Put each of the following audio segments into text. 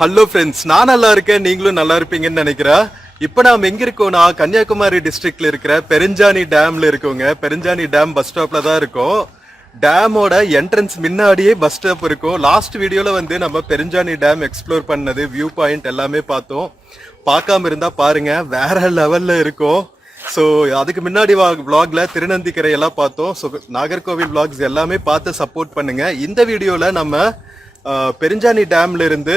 Hello friends, நான் நல்லா இருக்கேன், நீங்களும் நல்லா இருப்பீங்கன்னு நினைக்கிறேன். இப்போ நாம் எங்க இருக்கோம்னா கன்னியாகுமரி டிஸ்ட்ரிக்ட்ல இருக்கிற பெருஞ்சாணி டேம்ல இருக்கோங்க. பெருஞ்சாணி டேம் பஸ் ஸ்டாப்ல தான் இருக்கோம். டேமோட என்ட்ரன்ஸ் முன்னாடியே பஸ் ஸ்டாப் இருக்கும். லாஸ்ட் வீடியோல வந்து நம்ம பெருஞ்சாணி டேம் எக்ஸ்ப்ளோர் பண்ணது, வியூ பாயிண்ட் எல்லாமே பார்த்தோம். பார்க்காம இருந்தா பாருங்க, வேற லெவல்ல இருக்கும். ஸோ அதுக்கு முன்னாடி விளாக்ல திருநந்திக்கரை எல்லாம் பார்த்தோம். ஸோ நாகர்கோவில் விளாக்ஸ் எல்லாமே பார்த்து சப்போர்ட் பண்ணுங்க. இந்த வீடியோல நம்ம பெருஞ்சாணி டேம்ல இருந்து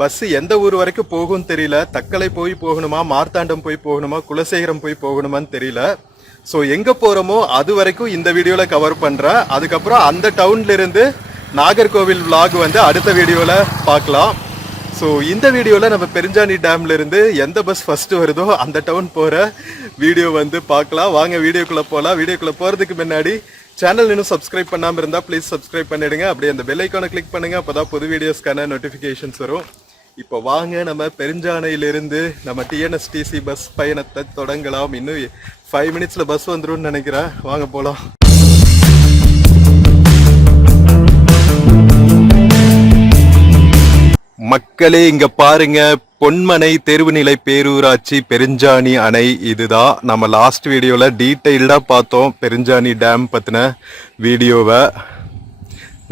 பஸ் எந்த ஊர் வரைக்கும் போகும்னு தெரியல. தக்கலை போய் போகணுமா, மார்த்தாண்டம் போய் போகணுமா, குலசேகரம் போய் போகணுமான்னு தெரியல. ஸோ எங்க போறோமோ அது வரைக்கும் இந்த வீடியோல கவர் பண்றேன். அதுக்கப்புறம் அந்த டவுன்ல இருந்து நாகர்கோவில் விளாக் வந்து அடுத்த வீடியோல பார்க்கலாம். ஸோ இந்த வீடியோல நம்ம பெருஞ்சாணி டேம்ல இருந்து எந்த பஸ் ஃபர்ஸ்ட் வருதோ அந்த டவுன் போற வீடியோ வந்து பார்க்கலாம். வாங்க வீடியோக்குள்ள போகலாம். வீடியோக்குள்ள போறதுக்கு முன்னாடி சேனல் இன்னும் சப்ஸ்கிரைப் பண்ணாமல் இருந்தால் ப்ளீஸ் சப்ஸ்கிரைப் பண்ணிடுங்க. அப்படியே அந்த பெல் ஐக்கானை கிளிக் பண்ணுங்க, அப்போதான் புது வீடியோஸ்க்கான நோட்டிஃபிகேஷன்ஸ் வரும். இப்போ வாங்க நம்ம பெருஞ்சாணையிலிருந்து நம்ம டிஎன்எஸ்டிசி பஸ் பயணத்தை தொடங்கலாம். இன்னும் 5 மினிட்ஸ்ல பஸ் வந்துடும் நினைக்கிறேன். வாங்க போகலாம். மக்களே இங்க பாருங்க, பொன்மனை தேர்வுநிலை பேரூராட்சி பெருஞ்சாணி அணை. இதுதான் நம்ம லாஸ்ட் வீடியோல டீட்டெயில்டா பார்த்தோம். பெருஞ்சாணி டேம் பத்தின வீடியோவை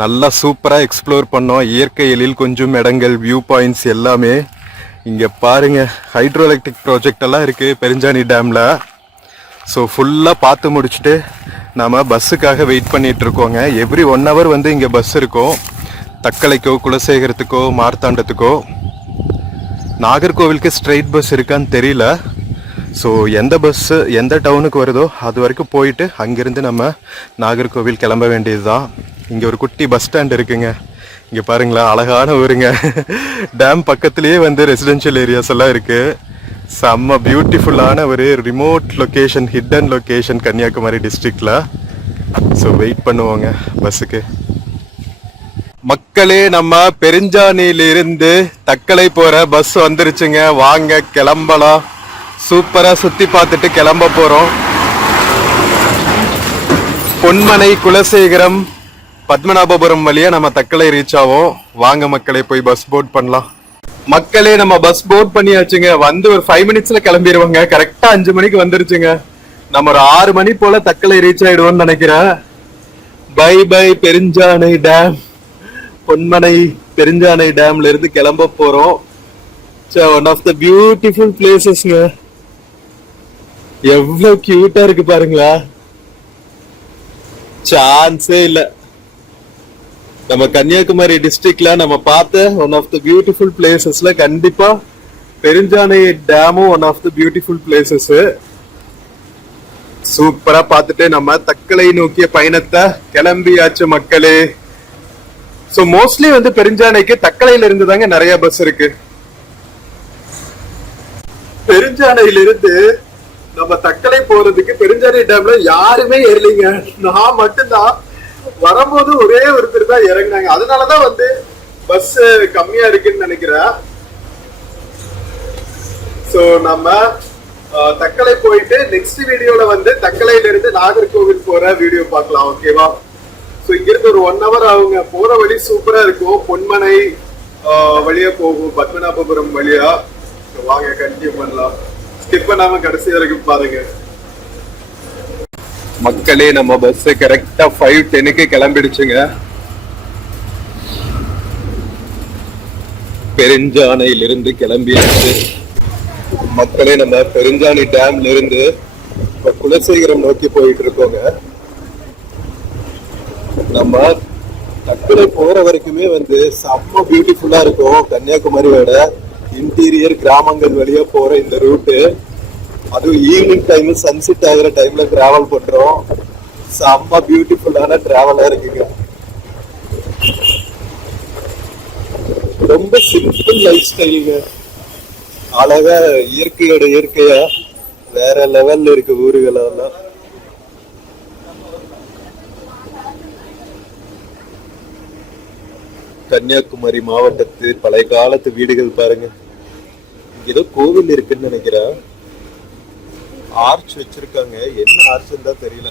நல்லா சூப்பரா எக்ஸ்ப்ளோர் பண்ணோம். இயற்கை எழில் கொஞ்சம் இடங்கள், வியூ பாயிண்ட்ஸ் எல்லாமே இங்க பாருங்க. ஹைட்ரோ எலக்ட்ரிக் ப்ராஜெக்ட் எல்லாம் இருக்கு பெருஞ்சாணி டேம்ல. ஸோ ஃபுல்லா பார்த்து முடிச்சுட்டு நம்ம பஸ்ஸுக்காக வெயிட் பண்ணிட்டு இருக்கோங்க. எவ்ரி 1 hour வந்து இங்க பஸ் இருக்கும். தக்கலைக்கோ, குலசேகரத்துக்கோ, மார்த்தாண்டத்துக்கோ. நாகர்கோவிலுக்கு ஸ்ட்ரெயிட் பஸ் இருக்கான்னு தெரியல. ஸோ எந்த பஸ்ஸு எந்த டவுனுக்கு வருதோ அது வரைக்கும் போயிட்டு அங்கேருந்து நம்ம நாகர்கோவில் கிளம்ப வேண்டியது தான். இங்கே ஒரு குட்டி பஸ் ஸ்டாண்ட் இருக்குங்க. இங்கே பாருங்களா, அழகான ஊருங்க. டேம் பக்கத்துலேயே வந்து ரெசிடென்ஷியல் ஏரியாஸ் எல்லாம் இருக்குது. செம்ம பியூட்டிஃபுல்லான ஒரு remote location, hidden location Kanyakumari டிஸ்ட்ரிக்டில். ஸோ வெயிட் பண்ணுவோங்க பஸ்ஸுக்கு. மக்களே, நம்ம பெருஞ்சாணியிலிருந்து தக்கலை போற பஸ் வந்துருச்சுங்க. வாங்க கிளம்பலாம். சூப்பரா சுத்தி பார்த்துட்டு கிளம்ப போறோம். பொன்மனை, குலசேகரம், பத்மநாபபுரம் வழியா நம்ம தக்கலை ரீச் ஆவோம். வாங்க மக்களே, போய் பஸ் போர்ட் பண்ணலாம். மக்களே, நம்ம பஸ் போர்ட் பண்ணியாச்சுங்க. வந்து ஒரு 5 மினிட்ஸ்ல கிளம்பிடுவாங்க. கரெக்டா 5 மணிக்கு வந்துருச்சுங்க. நம்ம ஒரு 6 மணி போல தக்கலை ரீச் ஆயிடுவோம்னு நினைக்கிறேன். Bye bye Perunchani dam. Ponmanai Perunchani டேம்ல இருந்து கிளம்ப போறோம். ஒன் ஆஃப் த பியூட்டிஃபுல் பிளேசஸ்ங்க. எவ்வளவு கியூட்டா இருக்கு பாருங்களா, சான்ஸே இல்ல. நம்ம கன்னியாகுமரி டிஸ்ட்ரிக்ட்ல நம்ம பார்த்த ஒன் ஆஃப் த பியூட்டிஃபுல் பிளேசஸ்ல கண்டிப்பா பெருஞ்சாணி டேமும் one of the beautiful places. சூப்பரா பார்த்துட்டு நம்ம தக்கலை நோக்கிய பயணத்தை கிளம்பியாச்சு மக்களே. சோ மோஸ்ட்லி வந்து பெருஞ்சாணைக்கு தக்கலையில இருந்து தாங்க நிறைய பஸ் இருக்கு. பெருஞ்சாணையில இருந்து நம்ம தக்கலை போறதுக்கு பெருஞ்சாணி டேம்ல யாருமே ஏறலைங்க. நான் மட்டும்தான். வரும்போது ஒரே ஒருத்தர் தான் இறங்கினாங்க. அதனாலதான் வந்து பஸ் கம்மியா இருக்குன்னு நினைக்கிறேன். சோ நம்ம தக்கலை போயிட்டு நெக்ஸ்ட் வீடியோல வந்து தக்கலையில இருந்து நாகர்கோவில் போற வீடியோ பார்க்கலாம். ஓகேவா? ஸோ இங்கிருந்து ஒரு 1 hour ஆகுங்க. போற வழி சூப்பரா இருக்கும். பொன்மனை வழியா போகும், பத்மநாபபுரம் வழியா. வாங்க கண்டினியூ பண்ணலாம். ஸ்கிப் பண்ணாம கடைசி வரைக்கும் பாருங்க மக்களே. நம்ம பஸ் கரெக்டா 5:10 கிளம்பிடுச்சுங்க. பெருஞ்சாணையிலிருந்து கிளம்பியாச்சு மக்களே. நம்ம பெருஞ்சாணி டேம்ல இருந்து இப்ப குலசேகரம் நோக்கி போயிட்டு இருக்கோங்க. நம்ம தக்கலை போற வரைக்குமே வந்து செம்ம பியூட்டிஃபுல்லா இருக்கும். கன்னியாகுமரியோட இன்டீரியர் கிராமங்கள் வழியா போற இந்த ரூட்டு, அதுவும் ஈவினிங் டைம் சன்செட் ஆகிற டைம்ல டிராவல் பண்றோம். செம்ம பியூட்டிஃபுல்லான டிராவலா இருக்குங்க. ரொம்ப சிம்பிள் லைஃப் ஸ்டைலுங்க. அழகா இயற்கையோட இயற்கையா வேற லெவல்ல இருக்கு ஊர்கள் எல்லாம். கன்னியாகுமரி மாவட்டத்து பழைய காலத்து வீடுகள் பாருங்க. ஏதோ கோவில் இருக்குன்னு நினைக்கிறேன். ஆர்ச் வச்சிருக்காங்க. என்ன ஆர்ச் தான் தெரியல.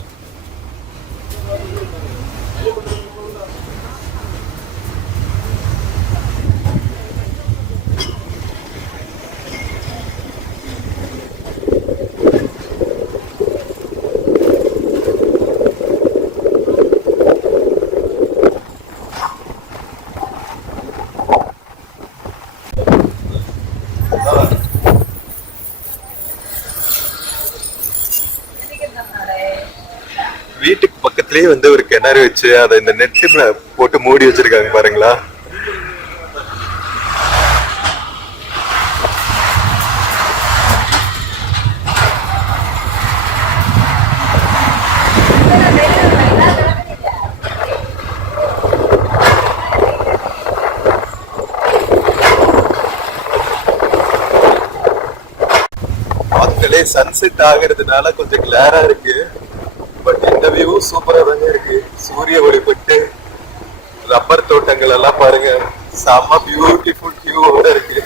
பக்கத்துலயே வந்து ஒரு கிணறு வச்சு அதை இந்த நெட்டு போட்டு மூடி வச்சிருக்காங்க பாருங்களா. மக்களே சன்செட் ஆகிறதுனால கொஞ்சம் கிளாரா இருக்கு. பட் இந்த வியூ சூப்பரா தாங்க இருக்கு. சூரிய ஒளிப்பட்டு ரப்பர் தோட்டங்கள் எல்லாம் பாருங்க, செம்ம பியூட்டிஃபுல் வியூவோட இருக்கு.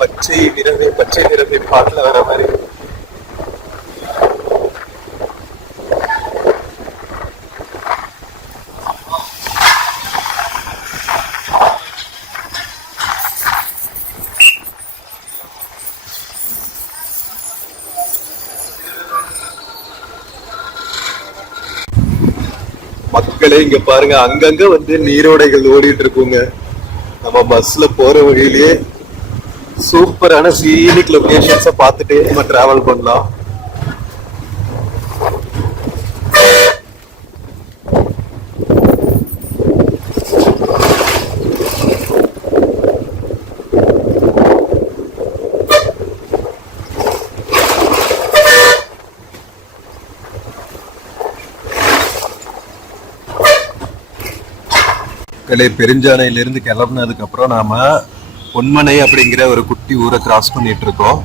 பச்சை நிறமே பாட்டுல வர மாதிரி. மக்களே இங்க பாருங்க, அங்கங்க வந்து நீரோடைகள் ஓடிட்டு இருக்குங்க. நம்ம பஸ்ல போற வழியிலேயே சூப்பரான சீனிக் லொகேஷன்ஸ பார்த்துட்டே நம்ம டிராவல் பண்ணலாம். பெருஞ்சாலையில இருந்து கிளம்புனதுக்கு அப்புறம் நாம பொன்மனை அப்படிங்கிற ஒரு குட்டி ஊரை கிராஸ் பண்ணிட்டு இருக்கோம்.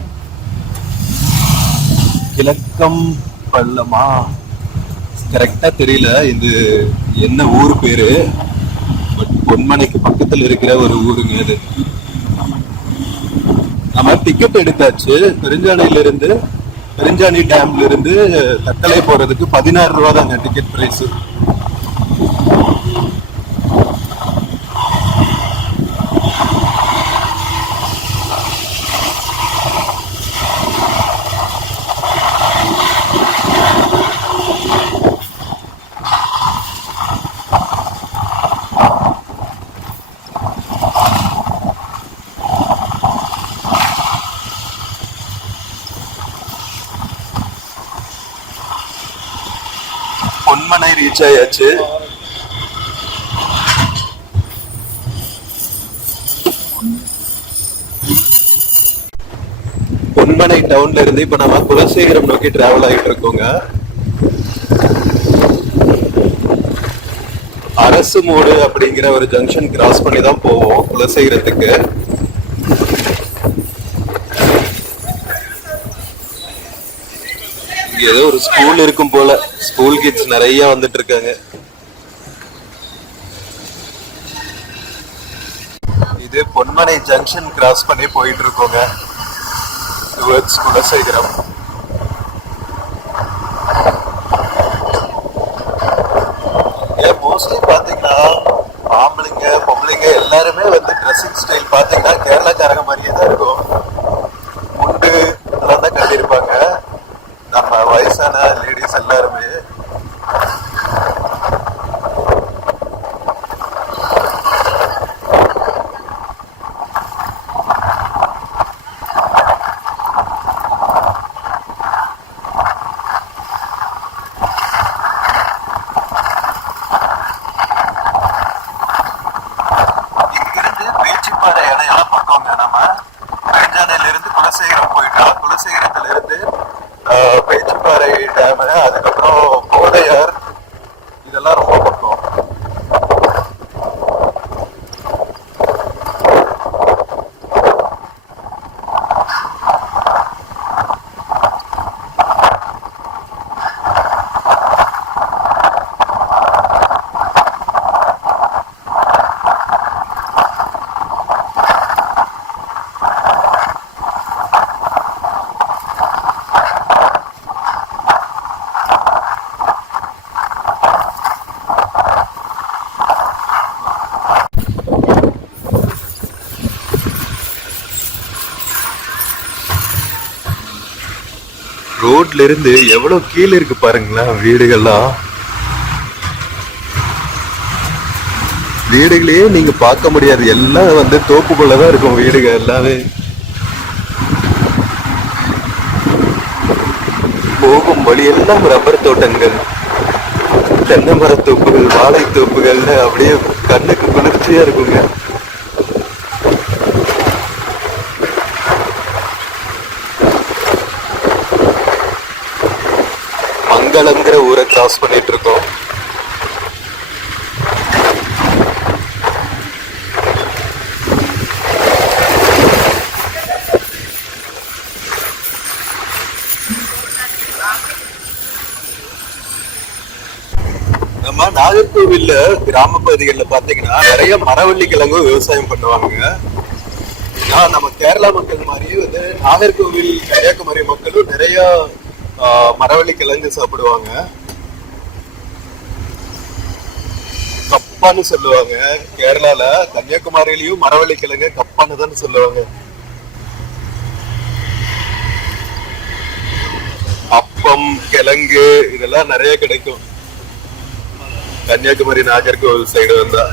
கிழக்கம் பள்ளமா கரெக்டா தெரியல இது என்ன ஊர் பேரு. பட் பொன்மனைக்கு பக்கத்துல இருக்கிற ஒரு ஊருங்க இது. நம்ம டிக்கெட் எடுத்தாச்சு. பெருஞ்சாணி டேம்ல இருந்து தக்கலை போறதுக்கு 16 ரூபா தாங்க டிக்கெட் பிரைஸ். பொன்மனை ரீச் ஆயாச்சு. பொன்மனை டவுன்ல இருந்து இப்ப நம்ம குலசேகரம் நோக்கி டிராவல் ஆகிட்டு இருக்கோங்க. அரசு மூடு அப்படிங்கிற ஒரு ஜங்ஷன் கிராஸ் பண்ணி தான் போவோம் குலசேகரத்துக்கு. ஏதோ ஒரு ஸ்கூல் இருக்கும் போல. ஸ்கூல் கிட்ஸ் நிறைய வந்துட்டு இருக்காங்க. இது பொன்மனை ஜங்ஷன் கிராஸ் பண்ணி போயிட்டு இருக்கோங்க டுவர்ட்ஸ் குலசேகரம். மோஸ்ட்லி பாத்தீங்கன்னா ஆம்பளைங்க பொம்பளைங்க எல்லாருமே வந்து ட்ரெஸ்ஸிங் ஸ்டைல் பாத்தீங்கன்னா கேரளாக்காரங்க மாதிரியே தான் இருக்கும். முண்டு அதெல்லாம் தான் கட்டியிருப்பாங்க. நம்ம வயசான லேடிஸ் எல்லாருமே குலசேகரம் போயிட்டா. குலசேகரத்துல இருந்து பேச்சுப்பாறை டேம், அதுக்கப்புறம் கோடையார், இதெல்லாம் ரொம்ப பக்கம். ரோட்ல இருந்து எவ்வளவு கீழே இருக்கு பாருங்களேன் வீடுகள்லாம். வீடுகளையே நீங்க பார்க்க முடியாது, எல்லாம் வந்து தோப்புக்குள்ளதான் இருக்கும் வீடுகள் எல்லாமே. போகும் வழி எல்லாம் ரப்பர் தோட்டங்கள். தென்னை மரத்தோப்புகள், வாழைத்தோப்புகள்னு அப்படியே கண்ணுக்கு குளிர்ச்சியா இருக்குங்க. மங்களம்ங்கிற ஊரை கிராஸ் பண்ணிட்டு இருக்கோம். நம்ம நாகர்கோவில்ல கிராம பகுதிகளில் பாத்தீங்கன்னா நிறைய மரவள்ளி கிழங்கு விவசாயம் பண்ணுவாங்க. நம்ம கேரளா மக்கள் மாதிரியே வந்து நாகர்கோவில் கன்னியாகுமரி மக்களும் நிறைய மரவள்ளி கிழங்கு சாப்பிடுவாங்க. கப்பான்னு சொல்லுவாங்க. கேரளால கன்னியாகுமரியிலயும் மரவள்ளி கிழங்கு கப்பான்னு தான் சொல்லுவாங்க. அப்பம், கிழங்கு இதெல்லாம் நிறைய கிடைக்கும் கன்னியாகுமரி நாகர்கோவில் சைடு வந்தா.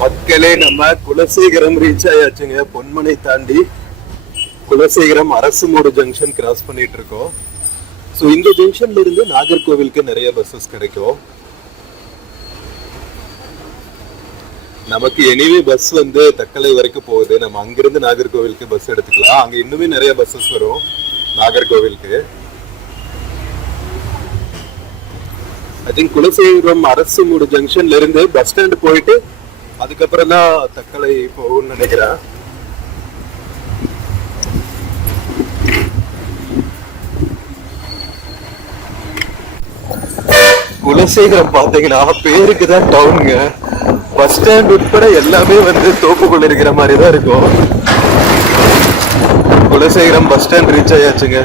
மக்களே, நம்ம குலசேகரம் ரீச் ஆயாச்சுங்க. பொன்மனை தாண்டி குலசேகரம் அரசுமோடு ஜங்ஷன் கிராஸ் பண்ணிட்டு இருக்கோம். ஸோ இந்த ஜங்ஷன்ல இருந்து நாகர்கோவிலுக்கு நிறைய பஸ்ஸஸ் கிடைக்கும். நமக்கு எனிவே பஸ் வந்து தக்கலை வரைக்கும் போகுது. நம்ம அங்கிருந்து நாகர்கோவிலுக்கு பஸ் எடுத்துக்கலாம். அங்க இன்னுமே நிறைய பஸ்ஸஸ் வரும் நாகர்கோவிலுக்கு. ஐ திங்க் குலசேகரம் அரசுமோடு ஜங்ஷன்ல இருந்து பஸ் ஸ்டாண்ட் போயிட்டு அதுக்கப்புறம் தான் தக்கலை போகும்னு நினைக்கிறேன். குலசேகரம் பாத்தீங்கன்னா பேருக்கு தான் டவுனுங்க. பஸ் ஸ்டாண்ட் உட்பட எல்லாமே வந்து தோப்புக்குள்ள இருக்கிற மாதிரி தான் இருக்கும். குலசேகரம் பஸ் ஸ்டாண்ட் ரீச் ஆயாச்சுங்க.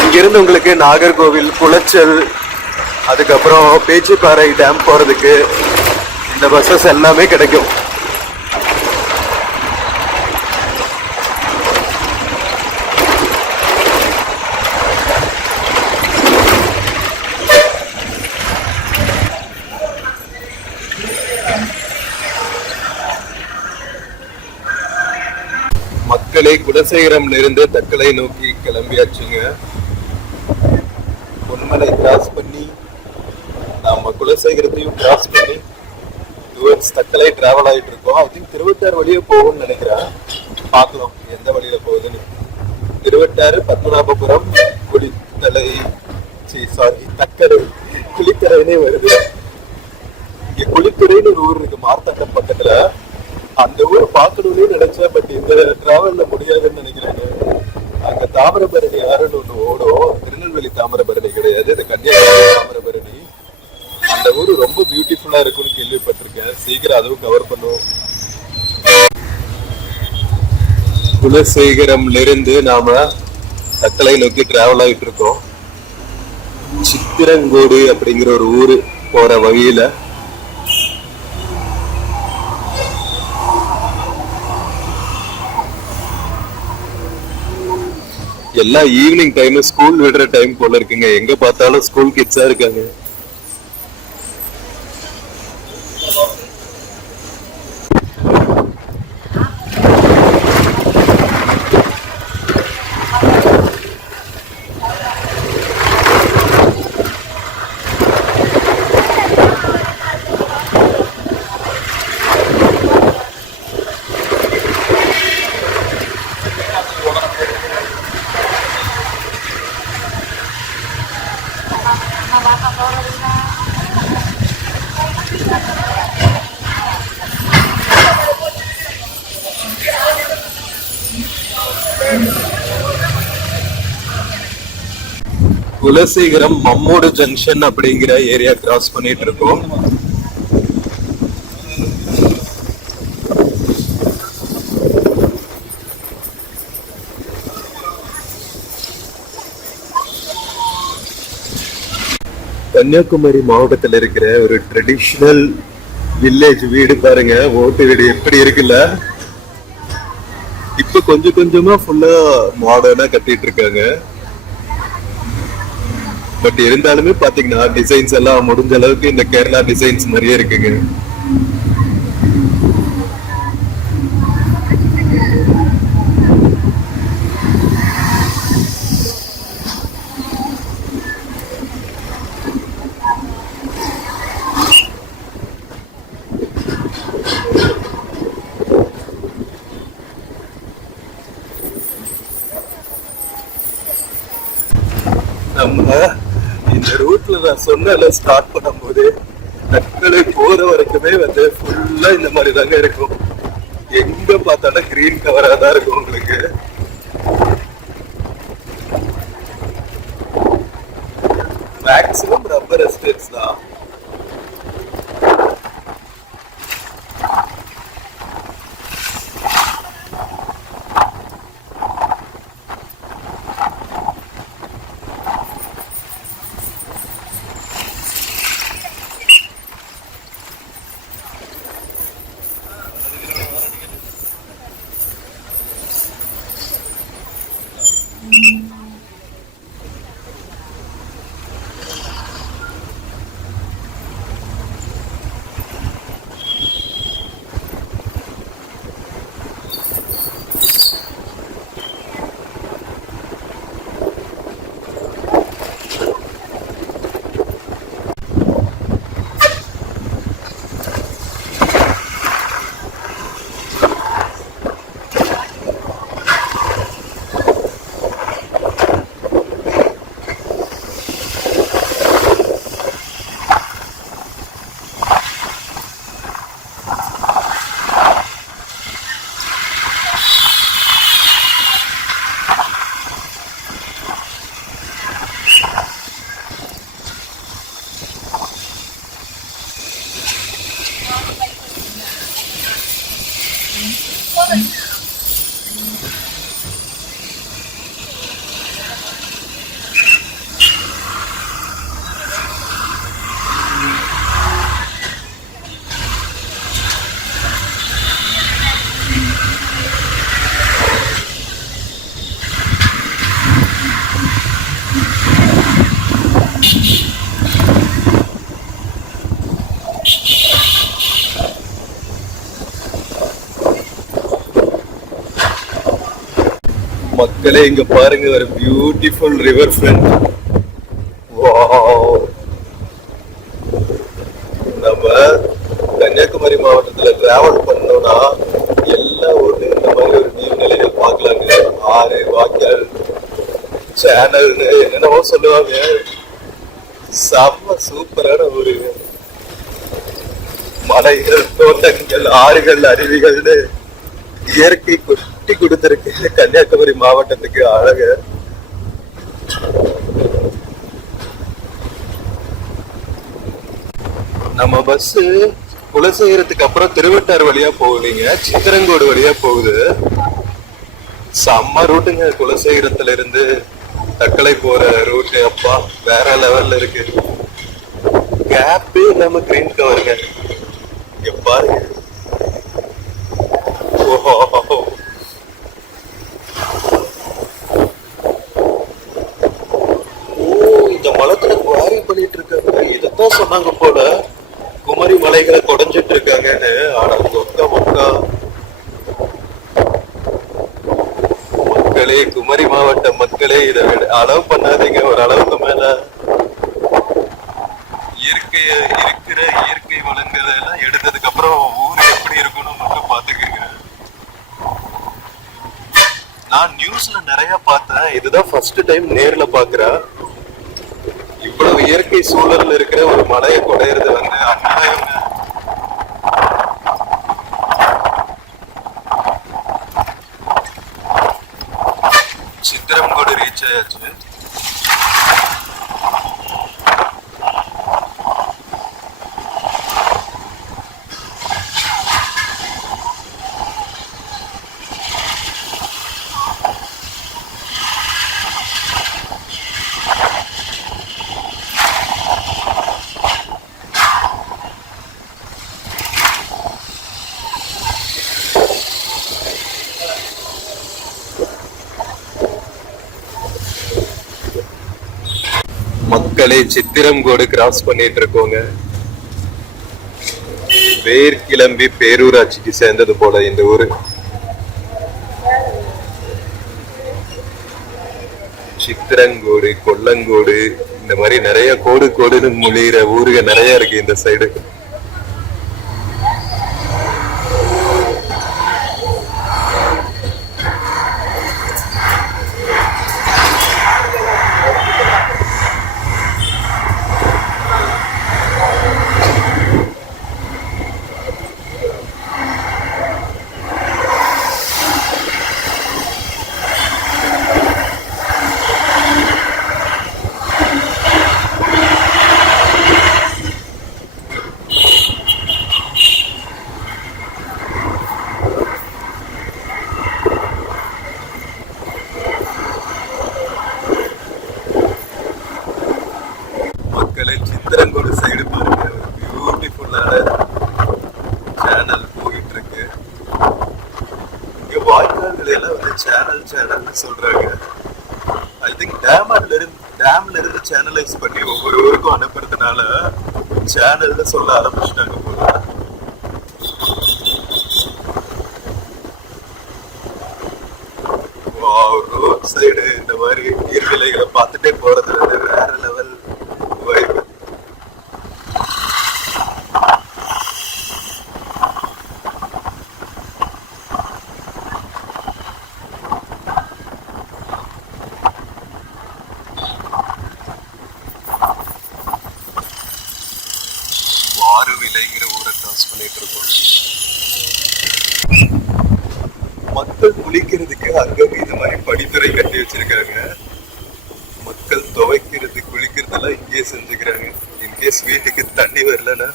இங்கிருந்து உங்களுக்கு நாகர்கோவில், குளச்சல், அதுக்கப்புறம் பேச்சிப்பாறை டேம் போறதுக்கு இந்த பஸ்ஸஸ் எல்லாமே கிடைக்கும். மக்களே, குலசேகரம்ல இருந்து தக்கலை நோக்கி கிளம்பியாச்சுங்க. பொன்மலை கிராஸ் பண்ணி நம்ம குலசேகரத்தையும் கிராஸ் பண்ணி டுவர்ட்ஸ் தக்கலை டிராவல் ஆகிட்டு இருக்கோம். ஐ திங்க் திருவட்டாறு வழியே போகும்னு நினைக்கிறேன். பார்க்கலாம் எந்த வழியில போகுதுன்னு. திருவட்டாறு, பத்மநாபபுரம், குளித்தலை, தக்கலை, குளித்தலைனே வருது. இங்க குளித்துறைன்னு ஒரு ஊர் இருக்கு மார்த்தாண்டம் பக்கத்துல. அந்த ஊர் பார்க்கணும்னு நினைச்சேன். பட் இந்த டிராவல்ல முடியாதுன்னு நினைக்கிறேன். அங்க தாமிரபரணி ஆறுன்னு ஒண்ணு ஓடும். திருநெல்வேலி தாமிரபரணி கிடையாது, இது கன்னியாகுமரி தாமிரபரணி. அந்த ஊரு ரொம்ப பியூட்டிஃபுல்லா இருக்கும்னு கேள்விப்பட்டிருக்கேன். சீக்கிரம் அதுவும் கவர் பண்ணுவோம். குலசேகரம்ல இருந்து நாம தக்கலை நோக்கி டிராவல் ஆகிட்டு இருக்கோம். சித்திரங்கோடு அப்படிங்கிற ஒரு ஊரு போற வழியில எல்லாம் ஈவினிங் டைம், ஸ்கூல் விடுற டைம் போல இருக்குங்க. எங்க பார்த்தாலும் ஸ்கூல் கிட்ஸா இருக்காங்க. குலசேகரம் மம்மோடு ஜங்ஷன் அப்படிங்கிற ஏரியா கிராஸ் பண்ணிட்டு இருக்கோம். கன்னியாகுமரி மாவட்டத்தில் இருக்கிற ஒரு ட்ரெடிஷனல் வில்லேஜ் வீடு பாருங்க, ஓட்டு வீடு எப்படி இருக்குல்ல. இப்ப கொஞ்சம் கொஞ்சமா ஃபுல்லா மாடர்னா கட்டிட்டு இருக்காங்க. பட் இருந்தாலுமே பாத்தீங்கன்னா டிசைன்ஸ் எல்லாம் முடிஞ்ச அளவுக்கு இந்த கேரளா டிசைன்ஸ் மாதிரியே இருக்குங்க. நம்ம இந்த ரூட்ல நான் சொன்ன ஸ்டார்ட் பண்ணும்போது தக்கலை போற வரைக்குமே வந்து ஃபுல்லா இந்த மாதிரி தாங்க இருக்கும். எங்க பார்த்தாலும் கிரீன் கவரா தான் இருக்கும் உங்களுக்கு. மேக்ஸிமம் ரப்பர் எஸ்டேட்ஸ் தான். மக்களே இங்க பாருங்க, ஒரு பியூட்டிஃபுல் ரிவர் ஃப்ரண்ட். நம்ம கன்னியாகுமரி மாவட்டத்துல டிராவல் பண்ணோம்னா எல்லா ஊர்லயும் இந்த மாதிரி ஒரு நீர்நிலைகள் பார்க்கலாங்க. ஆறு, வாய்க்கால், சேனல்னு என்னென்னவோ சொல்லுவாங்க. செம்ம சூப்பரான ஒரு மலைகள், தோட்டங்கள், ஆறுகள், அருவிகள்னு இயற்கை கொட்டி கொடுத்திருக்கு கன்னியாகுமரி மாவட்டத்துக்கு அழகு. நம்ம பஸ் குலசேகரத்துக்கு அப்புறம் திருவட்டார் வழியா போகுதுங்க, சித்திரங்கோடு வழியா போகுது. செம்ம ரூட்டுங்க. குலசேகரத்துல இருந்து தக்கலை போற ரூட்டு அப்பா வேற லெவல்ல இருக்கு. கேப்பே இல்லாம கிரீன் கவருங்க. இங்க பாருங்க. இந்த மலத்துல குவாரி பண்ணிட்டு இருக்காங்க. இதத்தான் சொன்னாங்க போல குமரி மலைகளை குடைஞ்சிட்டு இருக்காங்கன்னு. ஆனா கொக்க மக்கா மக்களே, குமரி மாவட்ட மக்களே, இதை அளவு பண்ணாதீங்க. ஒரு அளவுக்கு மேல இயற்கை வளங்களை எல்லாம் எடுத்ததுக்கு அப்புறம் ஊர் எப்படி இருக்குன்னு மட்டும் பாத்துக்கங்க. நான் நியூஸ்ல நிறைய பார்த்தேன், இதுதான் ஃபர்ஸ்ட் டைம் நேர்ல பாக்குறேன். இவ்வளவு இயற்கை சூழல்ல இருக்கிற ஒரு மலையை குடையிறது வந்து அநியாயங்க. சித்திரங்கோடு ரீச் ஆயாச்சு. மக்களே சித்திரங்கோடு கிராஸ் பண்ணிட்டு இருக்கோங்க. வேர் கிளம்பி பேரூராட்சிக்கு சேர்ந்தது போல இந்த ஊரு. சித்திரங்கோடு, கொல்லங்கோடு, இந்த மாதிரி நிறைய கோடு கோடுன்னு மொழிகிற ஊருக நிறைய இருக்கு இந்த சைடு. சித்திரங்கோடு சைடு பாருங்க, பியூட்டிஃபுல்லான சேனல் போயிட்டு இருக்கு. இங்க வாய்க்கால்கள் எல்லாம் வந்து சேனல்னு சொல்றாங்க. ஐ திங்க் டேம்ல இருந்து சேனலைஸ் பண்ணி ஒவ்வொரு ஊருக்கும் அனுப்புறதுனால சேனல்னு சொல்ல ஆரம்பிச்சிட்டாங்க போல. ரோட் சைடு இந்த மாதிரி நீர்நிலைகளை பார்த்துட்டே போறது வந்து வேற லெவல் வைப். வாருவிலைங்கிற ஊரை கிராஸ் பண்ணிட்டு இருக்கோம். மக்கள் குளிக்கிறதுக்கு அங்கங்க இந்த மாதிரி படித்துறை கட்டி வச்சிருக்காங்க. மக்கள் துவைக்கிறது குளிக்கிறதெல்லாம் இங்கேயே செஞ்சுக்கிறாங்க. இன்கேஸ் வீட்டுக்கு தண்ணி வரலன்னா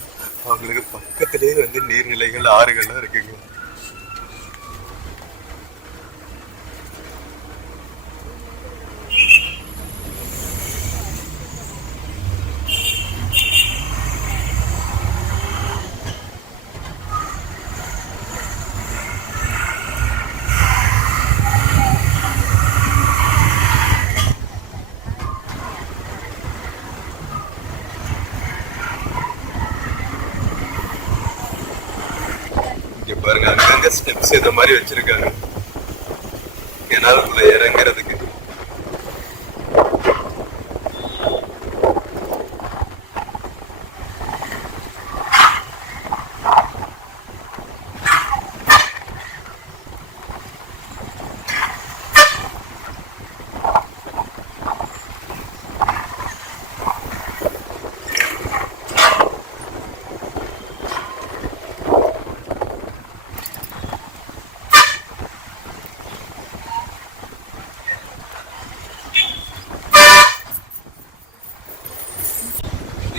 அவங்களுக்கு பக்கத்திலேயே வந்து நீர்நிலைகள் ஆறுகள்லாம் இருக்குங்க. பாருங்க, அங்கங்க ஸ்டெப்ஸ் இந்த மாதிரி வச்சிருக்காங்க கெனாலுக்குள்ள இறங்குறதுக்கு.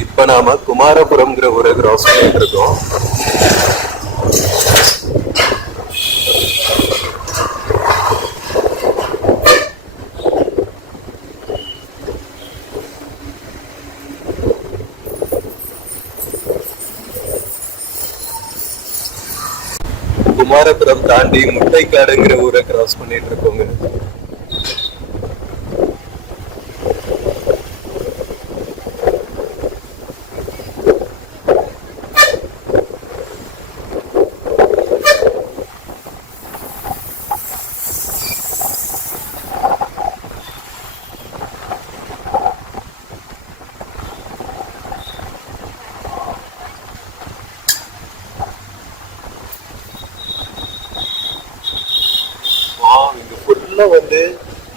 இப்ப நாம குமாரபுரம்ங்கிற ஊரை கிராஸ் பண்ணிட்டு இருக்கோம். குமாரபுரம் தாண்டி முட்டைக்காடுங்கிற ஊரை கிராஸ் பண்ணிட்டு இருக்கோங்க. வந்து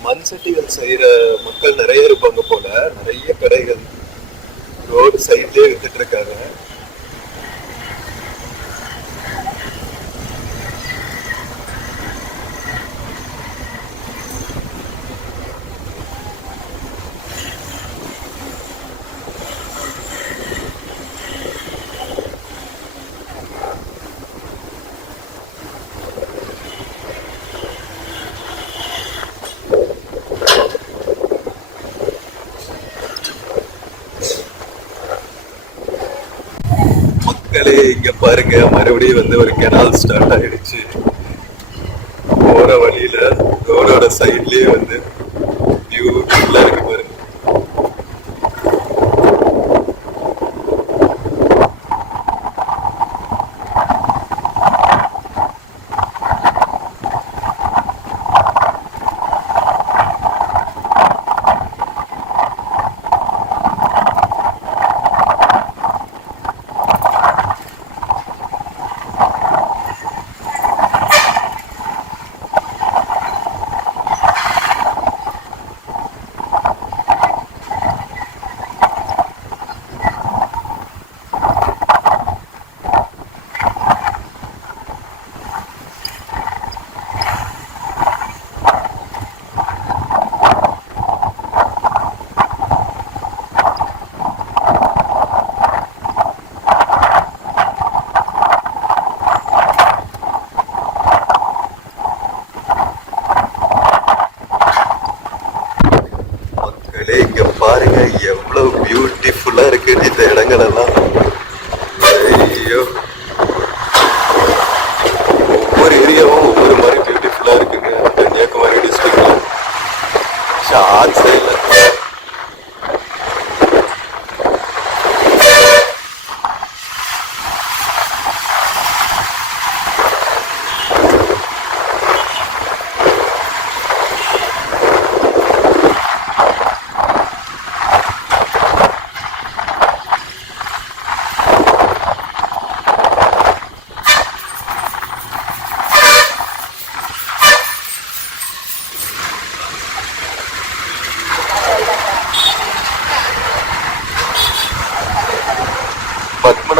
மண் சட்டிகள் செய்யற மக்கள் நிறைய இருப்பாங்க போல. நிறைய கடைகள் ரோடு சைட்லயே வித்துட்டு இருக்காங்க. இங்க பாருங்க, மறுபடியும் வந்து ஒரு கெனால் ஸ்டார்ட் ஆயிடுச்சு. போற வழியில ரோடோட சைட்லயே வந்து பியூட்டிஃபுல்லா இருக்கு பாருங்க.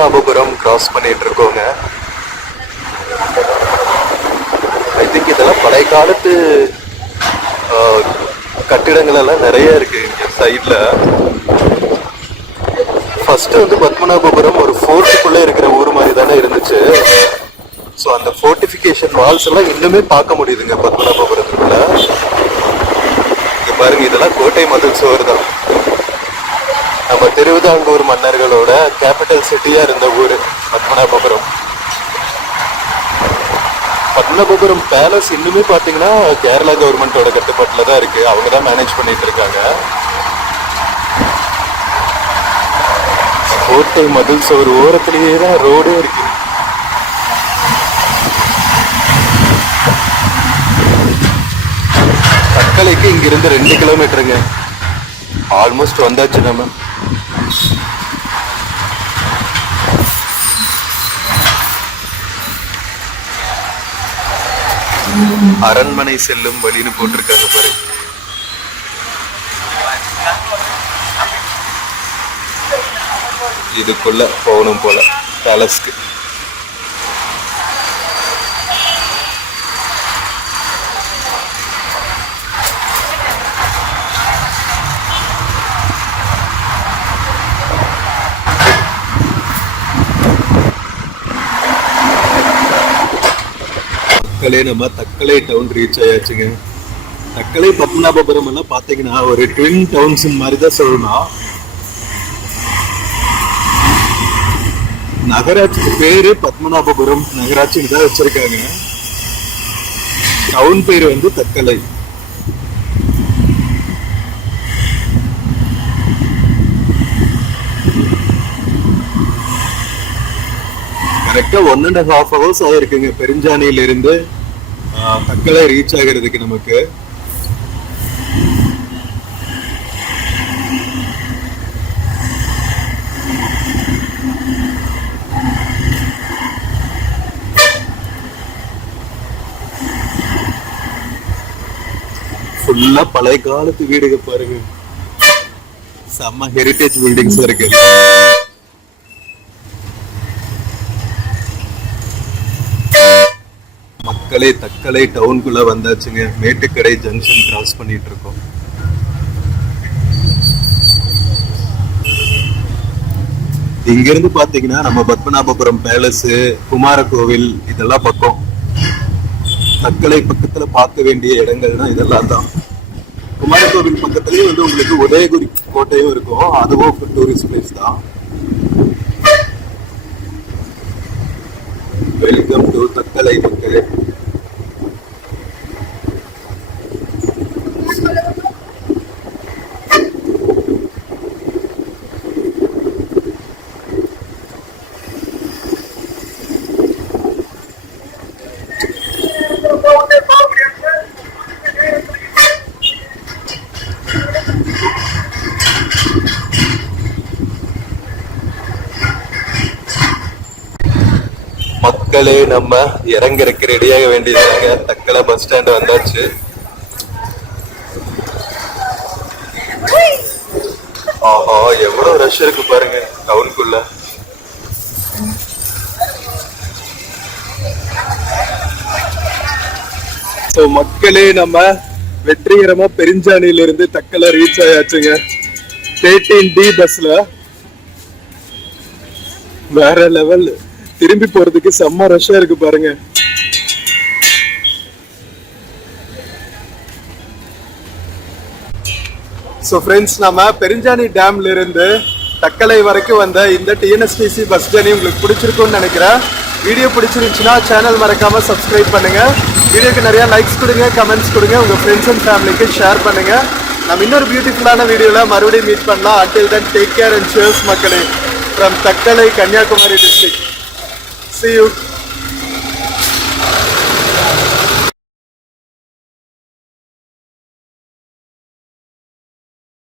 பத்மநாபபுரம் கிராஸ் பண்ணிட்டு இருக்கோங்க. ஐ திங்க் இதெல்லாம் பழைய காலத்து கட்டிடங்கள் எல்லாம் நிறைய இருக்கு இங்க சைட்ல. ஃபர்ஸ்ட் வந்து பத்மநாபபுரம் ஒரு ஃபோர்ட்டுக்குள்ள இருக்கிற ஊர் மாதிரி தானே இருந்துச்சு. ஸோ அந்த ஃபோர்ட்டிஃபிகேஷன் வால்ஸ் எல்லாம் இன்னுமே பார்க்க முடியுதுங்க பத்மநாபபுரத்துக்குள்ள. இங்க பாருங்க, இதெல்லாம் கோட்டை மதில் சுவர் தான். நம்ம திருவிதாங்கூர் மன்னர்களோட கேபிட்டல் சிட்டியா இருந்த ஊர் பத்மநாபபுரம். பத்மநாபபுரம் பேலஸ் இன்னுமே பாத்தீங்கன்னா கேரளா கவர்மெண்டோட கட்டுப்பாட்டுல தான் இருக்கு. அவங்க தான் மேனேஜ் பண்ணிட்டு இருக்காங்க. கோட்டை மதில் சுவர் ஓரத்திலேயே தான் ரோடே இருக்கு. தக்கலைக்கு இங்கிருந்து 2 கிலோமீட்டருங்க. ஆல்மோஸ்ட் வந்தாச்சு நம்ம. அரண்மனை செல்லும் வழின்னு போட்டிருக்காங்க பாருங்க. இதுக்குள்ள போகணும் போல பேலஸ்க்கு. நம்ம தக்கலை டவுன் ரீச் ஆயாச்சுங்க. தக்கலை பத்மநாபபுரம் எல்லாம் பாத்தீங்கன்னா ஒரு ட்வின் டவுன்ஸ் மாதிரி தான் சொல்லணும். நகராட்சிக்கு பேரு பத்மநாபபுரம் நகராட்சின்னு தான் வச்சிருக்காங்க. டவுன் பேரு வந்து தக்கலை. கரெக்டா 1.5 hours ஆயிருக்குங்க பெருஞ்சாணியில இருந்து தக்கலை ரீச் ஆகிறதுக்கு நமக்கு. ஃபுல்லா பழைய காலத்து வீடுங்க பாருங்க. செம்ம ஹெரிட்டேஜ் பில்டிங்ஸ் இருக்கு. மக்களே தக்கலை டவுனுக்குள்ள வந்தாச்சுங்க. மேட்டுக்கடை ஜங்ஷன் கிராஸ் பண்ணிட்டு இருக்கோம். இங்க இருந்து பாத்தீங்கன்னா நம்ம பத்மநாபபுரம் பேலஸ், குமாரகோவில் இதெல்லாம் பக்கம். தக்கலை பக்கத்துல பார்க்க வேண்டிய இடங்கள்னா இதெல்லாம் தான். குமாரகோவில் பக்கத்துலயே வந்து உங்களுக்கு உதயகுரி கோட்டையும் இருக்கும். அதுவும் டூரிஸ்ட் பிளேஸ் தான். வெல்கம் டு தக்கலை மக்களே. மக்களே நம்ம இறங்குறதுக்கு ரெடியாக வேண்டியதாங்க. தக்கலை பஸ் ஸ்டாண்ட் வந்தாச்சு. ஆஹா, எவ்வளவு ரஷ் இருக்கு பாருங்க டவுனுக்குள்ள. சோ மக்களே நம்ம வெற்றிகரமா பெருஞ்சாணியில இருந்து தக்கலை ரீச் ஆயாச்சுங்க 13D பஸ்ல. வேற லெவல். திரும்பி போறதுக்கு செம்ம ரஷ்ஷா இருக்கு பாருங்க. சோ ஃப்ரெண்ட்ஸ், நம்ம பெருஞ்சாணி டேம்ல இருந்து தக்கலை வரைக்கும் வந்த இந்த டிஎன்எஸ்டிசி பஸ் ஜர்னி உங்களுக்கு பிடிச்சிருக்கும்னு நினைக்கிறேன். வீடியோ பிடிச்சிருந்துச்சுன்னா சேனல் மறக்காம சப்ஸ்கிரைப் பண்ணுங்க. வீடியோக்கு நிறைய லைக்ஸ் கொடுங்க, கமெண்ட்ஸ் கொடுங்க, உங்க ஃப்ரெண்ட்ஸ் அண்ட் ஃபேமிலிக்கு ஷேர் பண்ணுங்க. நம்ம இன்னொரு பியூட்டிஃபுல்லான வீடியோல மறுபடியும் மீட் பண்ணலாம். until then take care and cheers மக்களே from Thuckalay, Kanyakumari district. See you.